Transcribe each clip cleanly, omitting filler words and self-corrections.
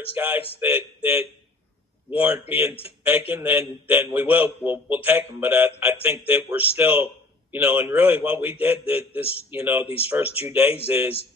there's guys that warrant being taken, then we'll take them. But I think that we're still, and really what we did these first 2 days is,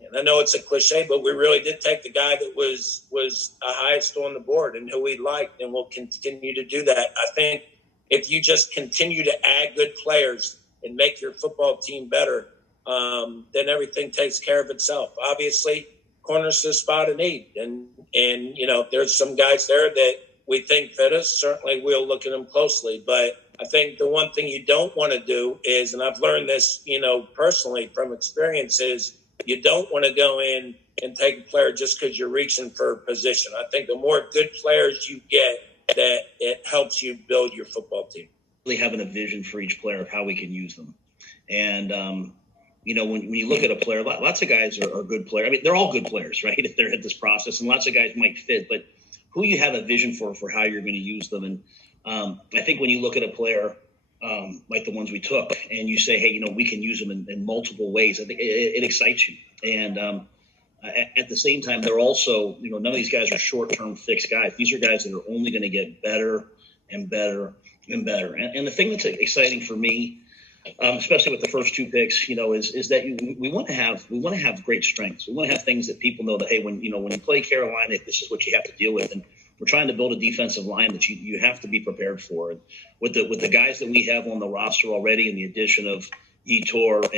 and I know it's a cliche, but we really did take the guy that was highest on the board and who we liked, and we'll continue to do that. I think if you just continue to add good players and make your football team better, then everything takes care of itself. Obviously, corner's the spot of need, and if there's some guys there that we think fit us, certainly we'll look at them closely. But I think the one thing you don't want to do is, and I've learned this, personally from experience, is you don't want to go in and take a player just because you're reaching for a position. I think the more good players you get, that it helps you build your football team. Really having a vision for each player of how we can use them. And, when you look at a player, lots of guys are good players. I mean, they're all good players, right, if they're at this process. And lots of guys might fit. But who you have a vision for how you're going to use them. And I think when you look at a player like the ones we took and you say, hey, we can use them in multiple ways, I think it excites you. And at the same time, they're also, none of these guys are short-term fixed guys. These are guys that are only going to get better and better and better. And the thing that's exciting for me, especially with the first 2 picks, is that we want to have great strengths. We want to have things that people know that, hey, when you play Carolina, this is what you have to deal with. And we're trying to build a defensive line that you have to be prepared for. And with the guys that we have on the roster already, and the addition of Yetur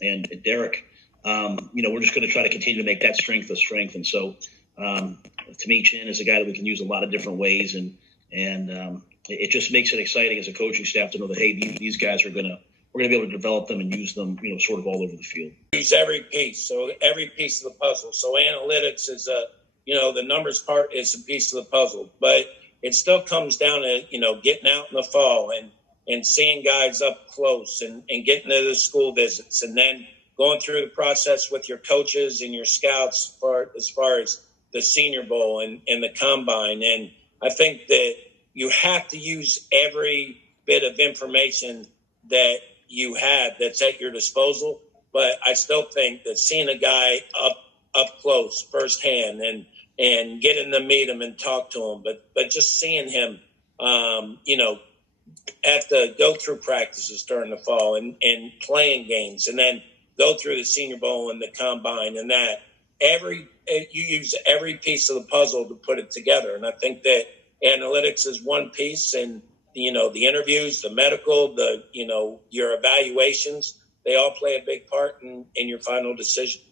and Derek, we're just going to try to continue to make that strength a strength. And so, to me, Chin is a guy that we can use a lot of different ways, and it just makes it exciting as a coaching staff to know that, hey, these guys we're going to be able to develop them and use them, sort of all over the field. Use every piece, so every piece of the puzzle. So analytics is the numbers part is a piece of the puzzle, but it still comes down to getting out in the fall and seeing guys up close and getting to the school visits, and then going through the process with your coaches and your scouts as far as the Senior Bowl and the Combine. And I think that you have to use every bit of information that you have that's at your disposal. But I still think that seeing a guy up close, firsthand, and getting to meet him and talk to him, but just seeing him, have to go through practices during the fall and playing games, and then go through the Senior Bowl and the Combine, and that you use every piece of the puzzle to put it together. And I think that analytics is one piece, and the interviews, the medical, your evaluations, they all play a big part in your final decision.